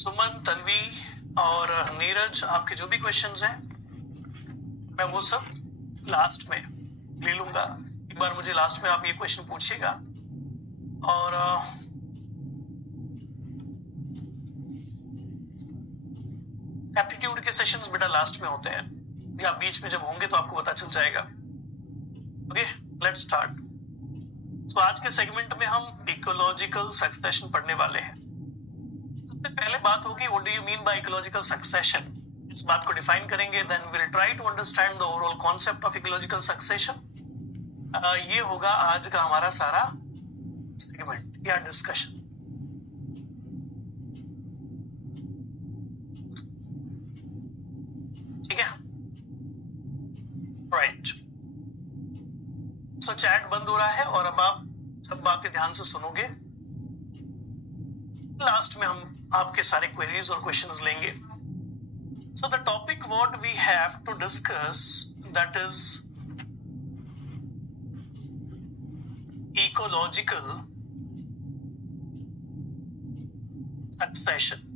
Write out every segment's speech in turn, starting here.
सुमन, तन्वी और नीरज, आपके जो भी क्वेश्चंस हैं मैं वो सब लास्ट में ले लूंगा। एक बार मुझे लास्ट में आप ये क्वेश्चन पूछिएगा और एप्टीट्यूड के सेशंस बेटा लास्ट में होते हैं या बीच में जब होंगे तो आपको पता चल जाएगा। Okay, let's start. तो आज के सेगमेंट में हम इकोलॉजिकल सक्सेशन पढ़ने वाले हैं। सबसे पहले बात होगी what do you mean by ecological succession. इस बात को डिफाइन करेंगे, then will try to understand the overall concept of ecological succession. ये होगा आज का हमारा सारा सेगमेंट या डिस्कशन। ठीक है, राइट। सो चैट बंद हो रहा है और अब आप सब बातें ध्यान से सुनोगे। लास्ट में हम आपके सारे क्वेरीज और क्वेश्चंस लेंगे। So the topic what we have to discuss that is ecological succession.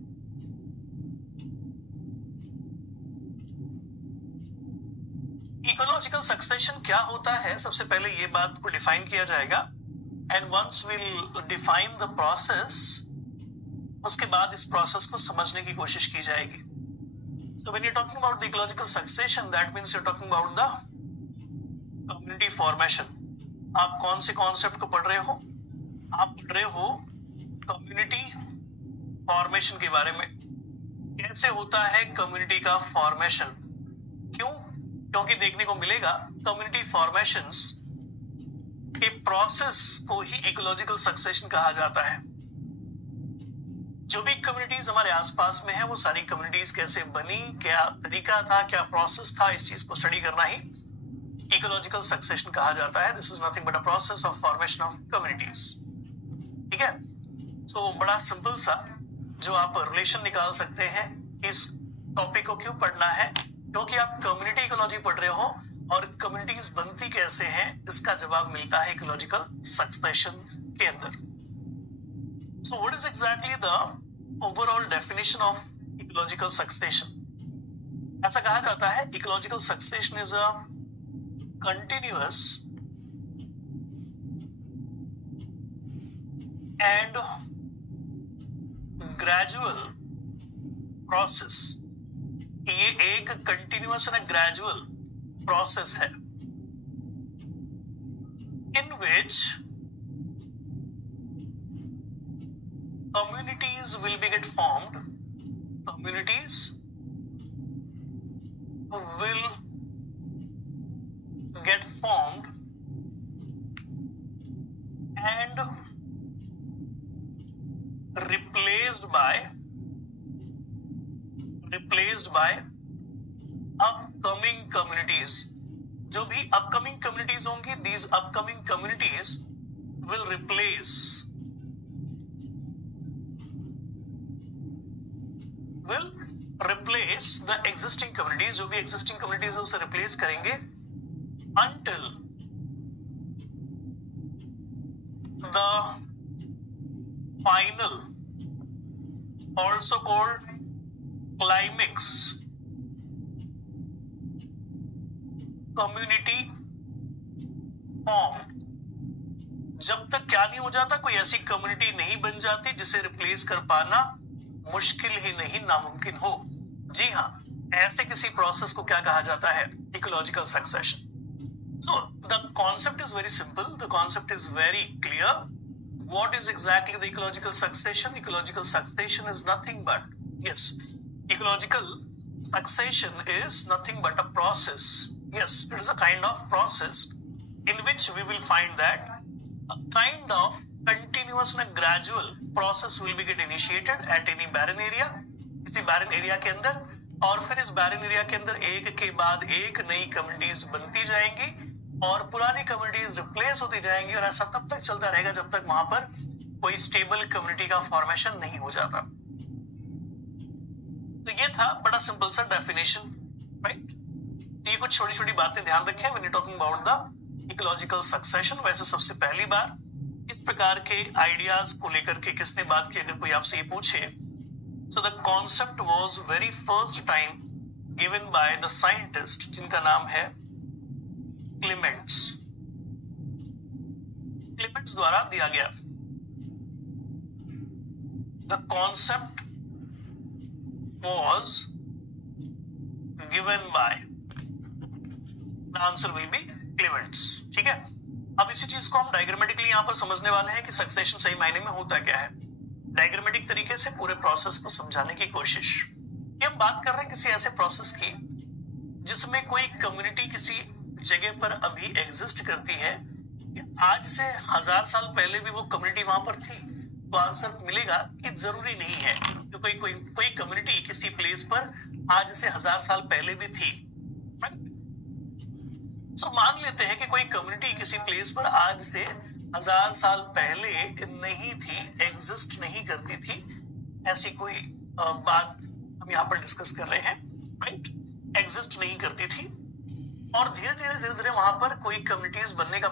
Ecological succession क्या होता है, सबसे पहले ये बात को डिफाइन किया जाएगा and once will define the process, उसके बाद इस प्रोसेस को समझने की कोशिश की जाएगी। So when you are talking about the ecological succession that means you are talking about the community formation. आप कौन से कॉन्सेप्ट को पढ़ रहे हो? आप पढ़ रहे हो कम्युनिटी फॉर्मेशन के बारे में। कैसे होता है कम्युनिटी का फॉर्मेशन? क्यों? क्योंकि देखने को मिलेगा कम्युनिटी फॉर्मेशंस के प्रोसेस को ही इकोलॉजिकल सक्सेशन कहा जाता है। जो भी कम्युनिटीज हमारे आसपास में है वो सारी कम्युनिटीज कैसे बनी, क्या तरीका था, क्या प्रोसेस था, इस चीज को स्टडी करना ही इकोलॉजिकल सक्सेशन कहा जाता है। This is nothing but a process of formation of communities. ठीक है, सो बड़ा सिंपल सा जो आप रिलेशन निकाल सकते हैं इस टॉपिक को क्यों पढ़ना है, क्योंकि आप कम्युनिटी इकोलॉजी पढ़ रहे हो और कम्युनिटीज बनती कैसे हैं इसका जवाब मिलता है इकोलॉजिकल सक्सेशन के अंदर। So what is exactly the overall definition of ecological succession? ऐसा कहा जाता है ecological succession is a continuous and gradual process. ये एक कंटिन्यूअस एंड ग्रेजुअल प्रोसेस है इन विच communities will be get formed, communities will get formed and replaced by upcoming communities। जो भी upcoming communities होंगी, these upcoming communities will replace the existing communities। जो भी existing communities है उसे replace करेंगे until the final, also called climax community formed। जब तक क्या नहीं हो जाता, कोई ऐसी कम्युनिटी नहीं बन जाती जिसे रिप्लेस कर पाना मुश्किल ही नहीं नामुमकिन हो। जी हाँ, ऐसे किसी प्रोसेस को क्या कहा जाता है? Ecological succession. So the concept is very simple, the concept is very clear. What is exactly the ecological succession? Ecological succession is nothing but, yes, ecological succession is nothing but a process. Yes, it is a kind of process in which we will find that a kind of continuous and gradual process will be get initiated at any barren area, किसी barren area के अंदर, और फिर इस barren area के अंदर एक के बाद एक नई कम्युनिटीज बनती जाएंगी और पुरानी कम्युनिटीज रिप्लेस होती जाएंगी, और ऐसा तब तक चलता रहेगा जब तक वहां पर कोई स्टेबल कम्युनिटी का फॉर्मेशन नहीं हो जाता। तो ये था बड़ा सिंपल सा डेफिनेशन, राइट। ये कुछ छोटी छोटी बातें ध्यान रखें when you talking about the ecological succession. वैसे सबसे पहली बार इस प्रकार के आइडियाज को लेकर के किसने बात की, अगर कोई आपसे ये पूछे So the concept was very first time given by the scientist जिनका नाम है क्लेमेंट्स। क्लेमेंट्स द्वारा दिया गया। The concept was given by, the answer will be Clements. ठीक है, अब इसी चीज को हम डायग्रामेटिकली यहां पर समझने वाले हैं कि सक्सेशन सही मायने में होता क्या है। डायग्रामेटिक तरीके से पूरे प्रोसेस को समझाने की कोशिश। ये हम बात कर रहे हैं किसी ऐसे प्रोसेस की जिसमें कोई कम्युनिटी किसी जगह पर अभी एग्जिस्ट करती है, आज से 1000 साल पहले भी वो कम्युनिटी वहां पर थी। तो आंसर मिलेगा कि जरूरी नहीं है कि कोई कम्युनिटी किसी प्लेस पर आज से 1000 साल पहले भी थी। तो मान लेते हैं कि कोई कम्युनिटी किसी प्लेस पर आज से 1000 साल पहले नहीं थी, एग्जिस्ट नहीं करती थी। ऐसी कोई बात हम यहाँ पर डिस्कस कर रहे हैं, राइट। एग्जिस्ट नहीं करती थी और धीरे धीरे वहां पर कोई कम्युनिटीज बनने का